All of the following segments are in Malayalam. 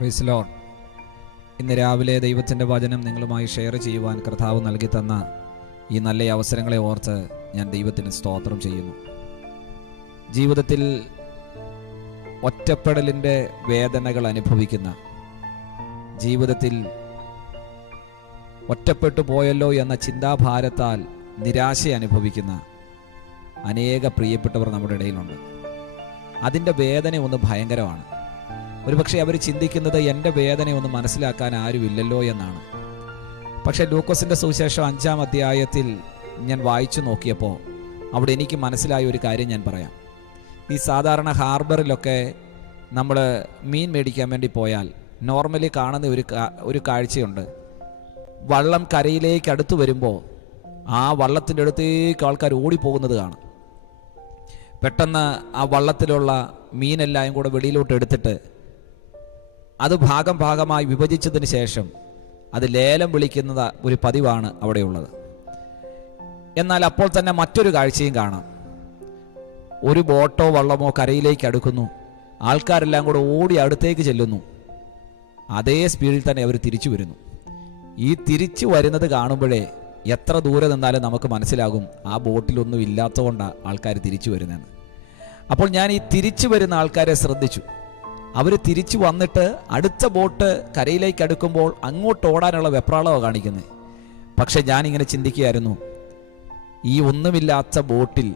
പ്രൈസ് ലോൺ ഇന്ന് രാവിലെ ദൈവത്തിന്റെ വചനം നിങ്ങളുമായി ഷെയർ ചെയ്യുവാൻ കർത്താവ് നൽകി തന്ന ഈ നല്ല അവസരങ്ങളെ ഓർത്ത് ഞാൻ ദൈവത്തിന് സ്തോത്രം ചെയ്യുന്നു. ജീവിതത്തിൽ ഒറ്റപ്പെടലിന്റെ വേദനകൾ അനുഭവിക്കുന്ന ജീവിതത്തിൽ ഒറ്റപ്പെട്ടു പോയല്ലോ എന്ന ചിന്താഭാരത്താൽ നിരാശ അനുഭവിക്കുന്ന അനേക പ്രിയപ്പെട്ടവർ നമ്മുടെ ഇടയിലുണ്ട്. അതിന്റെ വേദന ഒന്ന് ഭയങ്കരമാണ്. ഒരുപക്ഷെ അവർ ചിന്തിക്കുന്നത് എന്റെ വേദന ഒന്ന് മനസ്സിലാക്കാൻ ആരുമില്ലല്ലോ എന്നാണ്. പക്ഷേ ലൂക്കോസിന്റെ സുവിശേഷം അഞ്ചാം അധ്യായത്തിൽ ഞാൻ വായിച്ചു നോക്കിയപ്പോൾ അവിടെ എനിക്ക് മനസ്സിലായ ഒരു കാര്യം ഞാൻ പറയാം. ഈ സാധാരണ ഹാർബറിലൊക്കെ നമ്മൾ മീൻ മേടിക്കാൻ വേണ്ടി പോയാൽ നോർമലി കാണുന്ന ഒരു ഒരു കാഴ്ചയുണ്ട്. വള്ളം കരയിലേക്ക് അടുത്ത് വരുമ്പോൾ ആ വള്ളത്തിന്റെ അടുത്തേക്ക് ആൾക്കാർ ഓടിപ്പോകുന്നത് കാണാം. പെട്ടെന്ന് ആ വള്ളത്തിലുള്ള മീനെല്ലാം കൂടെ വെളിയിലോട്ട് എടുത്തിട്ട് അത് ഭാഗം ഭാഗമായി വിഭജിച്ചതിന് ശേഷം അത് ലേലം വിളിക്കുന്നത് ഒരു പതിവാണ് അവിടെയുള്ളത്. എന്നാൽ അപ്പോൾ തന്നെ മറ്റൊരു കാഴ്ചയും കാണാം. ഒരു ബോട്ടോ വള്ളമോ കരയിലേക്ക് അടുക്കുന്നു. ആൾക്കാരെല്ലാം കൂടെ ഓടി അടുത്തേക്ക് ചെല്ലുന്നു. അതേ സ്പീഡിൽ തന്നെ അവർ തിരിച്ചു വരുന്നു. ഈ തിരിച്ചു വരുന്നത് കാണുമ്പോഴേ എത്ര ദൂരെ നിന്നാലും നമുക്ക് മനസ്സിലാകും ആ ബോട്ടിലൊന്നും ഇല്ലാത്തതുകൊണ്ടാണ് ആൾക്കാർ തിരിച്ചു വരുന്നതെന്ന്. അപ്പോൾ ഞാൻ ഈ തിരിച്ചു വരുന്ന ആൾക്കാരെ ശ്രദ്ധിച്ചു. അവർ തിരിച്ചു വന്നിട്ട് അടുത്ത ബോട്ട് കരയിലേക്ക് അടുക്കുമ്പോൾ അങ്ങോട്ട് ഓടാനുള്ള വെപ്രാളമാണ് കാണിക്കുന്നത് പക്ഷെ ഞാനിങ്ങനെ ചിന്തിക്കുകയായിരുന്നു ഈ ഒന്നുമില്ലാത്ത ബോട്ടിൽ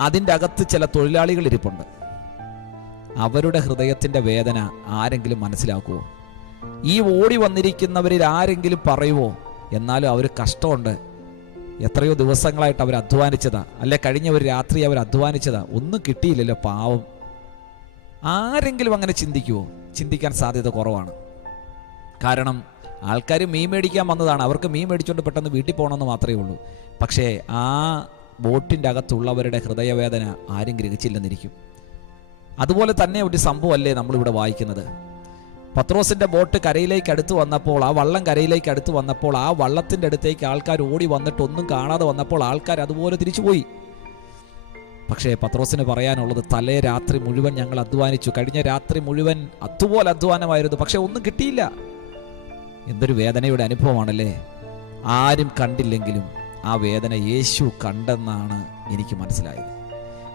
അതിന്റെ അകത്ത് ചില തൊഴിലാളികൾ ഇരിപ്പുണ്ട്. അവരുടെ ഹൃദയത്തിന്റെ വേദന ആരെങ്കിലും മനസ്സിലാക്കുമോ ഈ ഓടി വന്നിരിക്കുന്നവരിൽ ആരെങ്കിലും പറയുമോ എന്നാലും അവർ കഷ്ടമുണ്ട്. എത്രയോ ദിവസങ്ങളായിട്ട് അവർ അധ്വാനിച്ചതാ. അല്ലെ കഴിഞ്ഞ ഒരു രാത്രി അവർ അധ്വാനിച്ചതാ. ഒന്നും കിട്ടിയില്ലല്ലോ പാവം. ആരെങ്കിലും അങ്ങനെ ചിന്തിക്കുമോ ചിന്തിക്കാൻ സാധ്യത കുറവാണ്. കാരണം ആൾക്കാർ മീൻ മേടിക്കാൻ വന്നതാണ്. അവർക്ക് മീൻ മേടിച്ചുകൊണ്ട് പെട്ടെന്ന് വീട്ടിൽ പോകണമെന്ന് മാത്രമേ ഉള്ളൂ. പക്ഷേ ആ ബോട്ടിന്റെ അകത്തുള്ളവരുടെ ഹൃദയവേദന ആരും ഗ്രഹിച്ചില്ലെന്നിരിക്കും. അതുപോലെ തന്നെ ഒരു സംഭവമല്ലേ നമ്മളിവിടെ വായിക്കുന്നത്. പത്രോസിന്റെ ബോട്ട് കരയിലേക്ക് അടുത്ത് വന്നപ്പോൾ ആ വള്ളം കരയിലേക്ക് അടുത്ത് വന്നപ്പോൾ ആ വള്ളത്തിന്റെ അടുത്തേക്ക് ആൾക്കാർ ഓടി വന്നിട്ടൊന്നും കാണാതെ വന്നപ്പോൾ ആൾക്കാർ അതുപോലെ തിരിച്ചുപോയി. പക്ഷേ പത്രോസിന് പറയാനുള്ളത് തലേ രാത്രി മുഴുവൻ ഞങ്ങൾ അധ്വാനിച്ചു. കഴിഞ്ഞ രാത്രി മുഴുവൻ അതുപോലെ അധ്വാനമായിരുന്നു. പക്ഷേ ഒന്നും കിട്ടിയില്ല. എന്തൊരു വേദനയുടെ അനുഭവമാണല്ലേ? ആരും കണ്ടില്ലെങ്കിലും ആ വേദന യേശു കണ്ടെന്നാണ് എനിക്ക് മനസ്സിലായത്.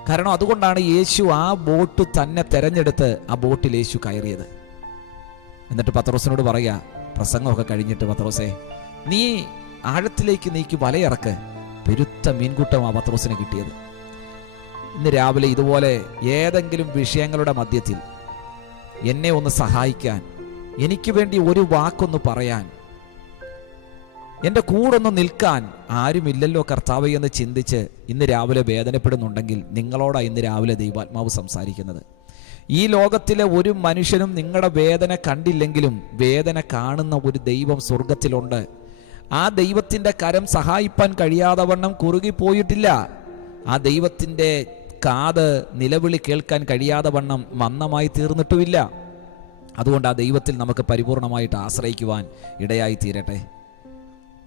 കാരണം അതുകൊണ്ടാണ് യേശു ആ ബോട്ട് തന്നെ തെരഞ്ഞെടുത്ത് ആ ബോട്ടിൽ യേശു കയറിയത്. എന്നിട്ട് പത്രോസിനോട് പറയുക പ്രസംഗമൊക്കെ കഴിഞ്ഞിട്ട് പത്രോസേ നീ ആഴത്തിലേക്ക് നീക്കി വലയിറക്ക്. പെരുത്ത മീൻകൂട്ടം ആ പത്രോസിന് കിട്ടിയത്. ഇന്ന് രാവിലെ ഇതുപോലെ ഏതെങ്കിലും വിഷയങ്ങളുടെ മധ്യത്തിൽ എന്നെ ഒന്ന് സഹായിക്കാൻ എനിക്ക് വേണ്ടി ഒരു വാക്കൊന്ന് പറയാൻ എന്റെ കൂടൊന്ന് നിൽക്കാൻ ആരുമില്ലല്ലോ കർത്താവ് എന്ന് ചിന്തിച്ച് ഇന്ന് രാവിലെ വേദനപ്പെടുന്നുണ്ടെങ്കിൽ നിങ്ങളോടാണ് ഇന്ന് രാവിലെ ദൈവാത്മാവ് സംസാരിക്കുന്നത്. ഈ ലോകത്തിലെ ഒരു മനുഷ്യനും നിങ്ങളുടെ വേദന കണ്ടില്ലെങ്കിലും വേദന കാണുന്ന ഒരു ദൈവം സ്വർഗത്തിലുണ്ട്. ആ ദൈവത്തിന്റെ കരം സഹായിപ്പാൻ കഴിയാതെ വണ്ണം കുറുകിപ്പോയിട്ടില്ല ആ ദൈവത്തിന്റെ കാത് നിലവിളി കേൾക്കാൻ കഴിയാതെ വണ്ണം മന്ദമായി തീർന്നിട്ടുമില്ല. അതുകൊണ്ട് ആ ദൈവത്തിൽ നമുക്ക് പരിപൂർണമായിട്ട് ആശ്രയിക്കുവാൻ ഇടയായി തീരട്ടെ.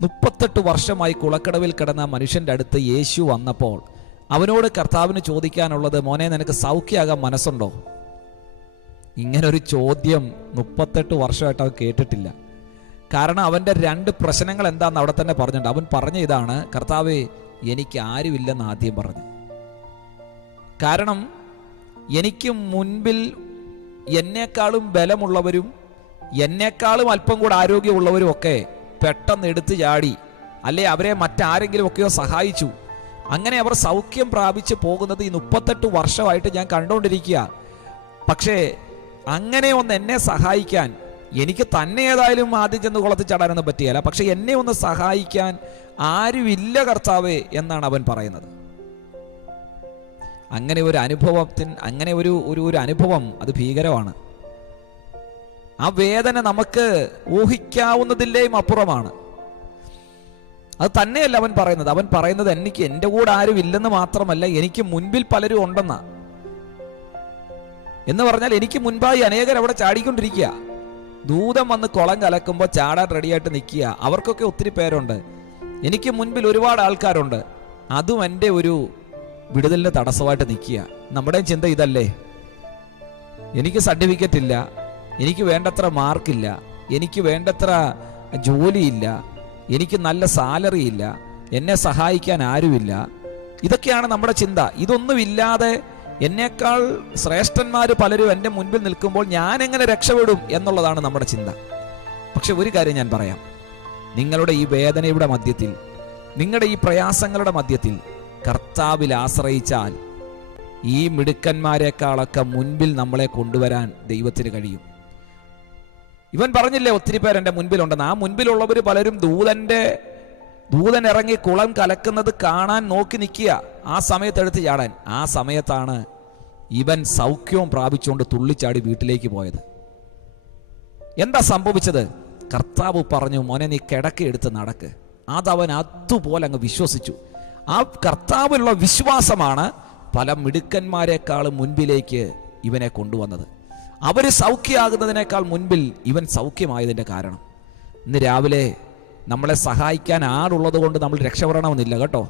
മുപ്പത്തെട്ട് വർഷമായി കുളക്കടവിൽ കിടന്ന മനുഷ്യന്റെ അടുത്ത് യേശു വന്നപ്പോൾ അവനോട് കർത്താവിന് ചോദിക്കാനുള്ളത് മോനെ നിനക്ക് സൗഖ്യമാകാൻ മനസ്സുണ്ടോ? ഇങ്ങനൊരു ചോദ്യം മുപ്പത്തെട്ട് വർഷമായിട്ട് അവൻ കേട്ടിട്ടില്ല. കാരണം അവന്റെ രണ്ട് പ്രശ്നങ്ങൾ എന്താണെന്ന് അവിടെ തന്നെ പറഞ്ഞിട്ടുണ്ട്. അവൻ പറഞ്ഞ ഇതാണ് കർത്താവ് എനിക്ക് ആരുമില്ലെന്ന് ആദ്യം പറഞ്ഞു. കാരണം എനിക്ക് മുൻപിൽ എന്നേക്കാളും ബലമുള്ളവരും എന്നേക്കാളും അല്പം കൂടെ ആരോഗ്യമുള്ളവരും ഒക്കെ പെട്ടെന്ന് എടുത്തു ചാടി അല്ലെ അവരെ മറ്റാരെങ്കിലും ഒക്കെയോ സഹായിച്ചു. അങ്ങനെ അവർ സൗഖ്യം പ്രാപിച്ചു പോകുന്നത് ഈ മുപ്പത്തെട്ട് വർഷമായിട്ട് ഞാൻ കണ്ടുകൊണ്ടിരിക്കുക. പക്ഷേ അങ്ങനെ ഒന്ന് എന്നെ സഹായിക്കാൻ എനിക്ക് തന്നെ ഏതായാലും ആദ്യം ചെന്ന് കുളത്തിൽ ചാടാനൊന്നും പറ്റിയല്ല പക്ഷെ എന്നെ ഒന്ന് സഹായിക്കാൻ ആരുമില്ല കർത്താവേ എന്നാണ് അവൻ പറയുന്നത്. അങ്ങനെ ഒരു അനുഭവത്തിന് അങ്ങനെ ഒരു ഒരു ഒരു അനുഭവം അത് ഭീകരമാണ്. ആ വേദന നമുക്ക് ഊഹിക്കാവുന്നതിന്റെയും അപ്പുറമാണ്. അത് തന്നെയല്ല അവൻ പറയുന്നത്. അവൻ പറയുന്നത് എനിക്ക് എന്റെ കൂടെ ആരും ഇല്ലെന്ന് മാത്രമല്ല എനിക്ക് മുൻപിൽ പലരും ഉണ്ടെന്നാ. എന്ന് പറഞ്ഞാൽ എനിക്ക് മുൻപായി അനേകർ അവിടെ ചാടിക്കൊണ്ടിരിക്കുക. ദൂതം വന്ന് കുളം കലക്കുമ്പോൾ ചാടാൻ റെഡിയായിട്ട് നിൽക്കുക. അവർക്കൊക്കെ ഒത്തിരി പേരുണ്ട്. എനിക്ക് മുൻപിൽ ഒരുപാട് ആൾക്കാരുണ്ട്. അതും എന്റെ ഒരു വിടുതലിന് തടസ്സമായിട്ട് നിൽക്കുക. നമ്മുടെയും ചിന്ത ഇതല്ലേ? എനിക്ക് സർട്ടിഫിക്കറ്റ് ഇല്ല. എനിക്ക് വേണ്ടത്ര മാർക്കില്ല എനിക്ക് വേണ്ടത്ര ജോലിയില്ല എനിക്ക് നല്ല സാലറി ഇല്ല. എന്നെ സഹായിക്കാൻ ആരുമില്ല. ഇതൊക്കെയാണ് നമ്മുടെ ചിന്ത. ഇതൊന്നുമില്ലാതെ എന്നേക്കാൾ ശ്രേഷ്ഠന്മാർ പലരും എന്റെ മുൻപിൽ നിൽക്കുമ്പോൾ ഞാൻ എങ്ങനെ രക്ഷപ്പെടും എന്നുള്ളതാണ് നമ്മുടെ ചിന്ത. പക്ഷെ ഒരു കാര്യം ഞാൻ പറയാം. നിങ്ങളുടെ ഈ വേദനയുടെ മധ്യത്തിൽ നിങ്ങളുടെ ഈ പ്രയാസങ്ങളുടെ മധ്യത്തിൽ കർത്താവിൽ ആശ്രയിച്ചാൽ ഈ മിടുക്കന്മാരെക്കാളൊക്കെ മുൻപിൽ നമ്മളെ കൊണ്ടുവരാൻ ദൈവത്തിന് കഴിയും. ഇവൻ പറഞ്ഞില്ലേ ഒത്തിരി പേർ എന്റെ മുൻപിലുണ്ടെന്ന്. ആ മുൻപിലുള്ളവർ പലരും ദൂതന്റെ ദൂതൻ ഇറങ്ങി കുളം കലക്കുന്നത് കാണാൻ നോക്കി നിൽക്കുക. ആ സമയത്തെടുത്ത് ചാടാൻ. ആ സമയത്താണ് ഇവൻ സൗഖ്യവും പ്രാപിച്ചുകൊണ്ട് തുള്ളിച്ചാടി വീട്ടിലേക്ക് പോയത്. എന്താ സംഭവിച്ചത്? കർത്താവ് പറഞ്ഞു മോനെ നീ കിടക്കെടുത്ത് നടക്ക്. അതവൻ അതുപോലെ അങ്ങ് വിശ്വസിച്ചു. ആ കർത്താവിലുള്ള വിശ്വാസമാണ് പല മിടുക്കന്മാരെക്കാളും മുൻപിലേക്ക് ഇവനെ കൊണ്ടുവന്നത്. അവർ സൗഖ്യമാകുന്നതിനേക്കാൾ മുൻപിൽ ഇവൻ സൗഖ്യമായതിന്റെ കാരണം. ഇന്ന് രാവിലെ നമ്മളെ സഹായിക്കാൻ ആളുള്ളത് കൊണ്ട് നമ്മൾ രക്ഷപ്പെടണമെന്നില്ല കേട്ടോ.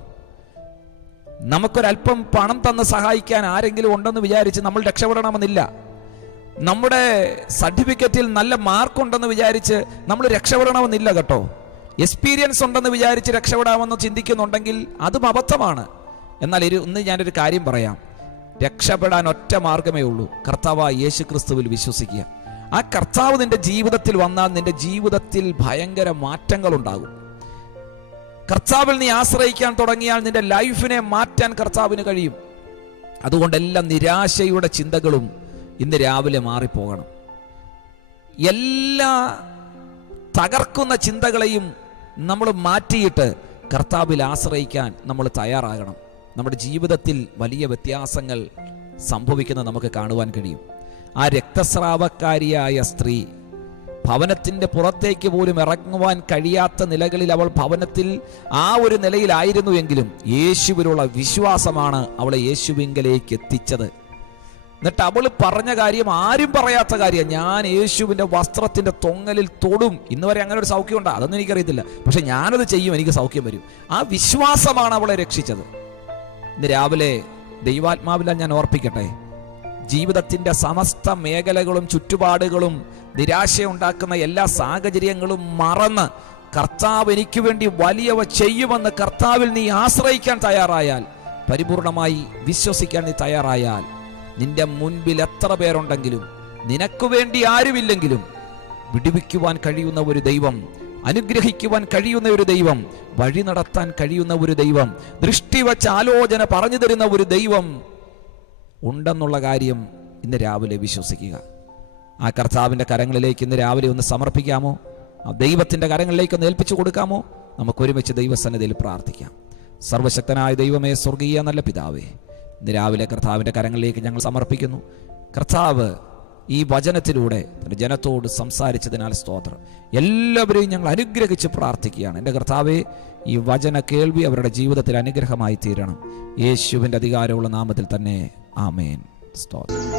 നമുക്കൊരല്പം പണം തന്ന് സഹായിക്കാൻ ആരെങ്കിലും ഉണ്ടെന്ന് വിചാരിച്ച് നമ്മൾ രക്ഷപ്പെടണമെന്നില്ല. നമ്മുടെ സർട്ടിഫിക്കറ്റിൽ നല്ല മാർക്കുണ്ടെന്ന് വിചാരിച്ച് നമ്മൾ രക്ഷപ്പെടണമെന്നില്ല കേട്ടോ. എക്സ്പീരിയൻസ് ഉണ്ടെന്ന് വിചാരിച്ച് രക്ഷപ്പെടാമെന്ന് ചിന്തിക്കുന്നുണ്ടെങ്കിൽ അതും അബദ്ധമാണ്. എന്നാൽ ഇരു ഇന്ന് ഞാനൊരു കാര്യം പറയാം. രക്ഷപ്പെടാൻ ഒറ്റ മാർഗമേ ഉള്ളൂ. കർത്താവ് യേശു ക്രിസ്തുവിൽ വിശ്വസിക്കുക. ആ കർത്താവ് നിന്റെ ജീവിതത്തിൽ വന്നാൽ നിന്റെ ജീവിതത്തിൽ ഭയങ്കര മാറ്റങ്ങൾ ഉണ്ടാകും കർത്താവിൽ നീ ആശ്രയിക്കാൻ തുടങ്ങിയാൽ നിന്റെ ലൈഫിനെ മാറ്റാൻ കർത്താവിന് കഴിയും. അതുകൊണ്ടെല്ലാം നിരാശയുടെ ചിന്തകളും ഇന്ന് രാവിലെ മാറിപ്പോകണം. എല്ലാ തകർക്കുന്ന ചിന്തകളെയും നമ്മൾ മാറ്റിയിട്ട് കർത്താവിൽ ആശ്രയിക്കാൻ നമ്മൾ തയ്യാറാകണം. നമ്മുടെ ജീവിതത്തിൽ വലിയ വ്യത്യാസങ്ങൾ സംഭവിക്കുന്നത് നമുക്ക് കാണുവാൻ കഴിയും. ആ രക്തസ്രാവക്കാരിയായ സ്ത്രീ ഭവനത്തിന്റെ പുറത്തേക്ക് പോലും ഇറങ്ങുവാൻ കഴിയാത്ത നിലകളിൽ അവൾ ഭവനത്തിൽ ആ ഒരു നിലയിലായിരുന്നു എങ്കിലും യേശുവിലുള്ള വിശ്വാസമാണ് അവളെ യേശുവിങ്കലേക്ക് എത്തിച്ചത്. എന്നിട്ട് അവൾ പറഞ്ഞ കാര്യം ആരും പറയാത്ത കാര്യം. ഞാൻ യേശുവിന്റെ വസ്ത്രത്തിന്റെ തൊങ്ങലിൽ തൊടും. ഇന്ന് വരെ അങ്ങനെ ഒരു സൗഖ്യം ഉണ്ടോ? അതൊന്നും എനിക്കറിയത്തില്ല. പക്ഷെ ഞാനത് ചെയ്യും എനിക്ക് സൗഖ്യം വരും. ആ വിശ്വാസമാണ് അവളെ രക്ഷിച്ചത്. ഇന്ന് രാവിലെ ദൈവാത്മാവില ഞാൻ ഓർപ്പിക്കട്ടെ. ജീവിതത്തിന്റെ സമസ്ത മേഖലകളും ചുറ്റുപാടുകളും നിരാശയുണ്ടാക്കുന്ന എല്ലാ സാഹചര്യങ്ങളും മറന്ന് കർത്താവ് എനിക്ക് വേണ്ടി വലിയവ ചെയ്യുമെന്ന് കർത്താവിൽ നീ ആശ്രയിക്കാൻ തയ്യാറായാൽ പരിപൂർണമായി വിശ്വസിക്കാൻ നീ തയ്യാറായാൽ നിന്റെ മുൻപിൽ എത്ര പേരുണ്ടെങ്കിലും നിനക്ക് വേണ്ടി ആരുമില്ലെങ്കിലും വിടുവിക്കുവാൻ കഴിയുന്ന ഒരു ദൈവം അനുഗ്രഹിക്കുവാൻ കഴിയുന്ന ഒരു ദൈവം വഴി നടത്താൻ കഴിയുന്ന ഒരു ദൈവം ദൃഷ്ടി വച്ച് ആലോചന പറഞ്ഞു തരുന്ന ഒരു ദൈവം ഉണ്ടെന്നുള്ള കാര്യം ഇന്ന് രാവിലെ വിശ്വസിക്കുക. ആ കർത്താവിന്റെ കരങ്ങളിലേക്ക് ഇന്ന് രാവിലെ ഒന്ന് സമർപ്പിക്കാമോ? ആ ദൈവത്തിന്റെ കരങ്ങളിലേക്ക് ഒന്ന് ഏൽപ്പിച്ചു കൊടുക്കാമോ? നമുക്കൊരുമിച്ച് ദൈവസന്നിധിയിൽ പ്രാർത്ഥിക്കാം. സർവശക്തനായ ദൈവമേ സ്വർഗീയ നല്ല പിതാവേ ഇന്ന് രാവിലെ കർത്താവിന്റെ കരങ്ങളിലേക്ക് ഞങ്ങൾ സമർപ്പിക്കുന്നു. കർത്താവ് ഈ വചനത്തിലൂടെ തന്റെ ജനത്തോട് സംസാരിച്ചതിനാൽ സ്തോത്രം. എല്ലാവരെയും ഞങ്ങൾ അനുഗ്രഹിച്ച് പ്രാർത്ഥിക്കുകയാണ്. എന്റെ കർത്താവെ ഈ വചന കേൾവി അവരുടെ ജീവിതത്തിൽ അനുഗ്രഹമായി തീരണം. യേശുവിന്റെ അധികാരമുള്ള നാമത്തിൽ തന്നെ ആമേൻ. സ്തോത്രം.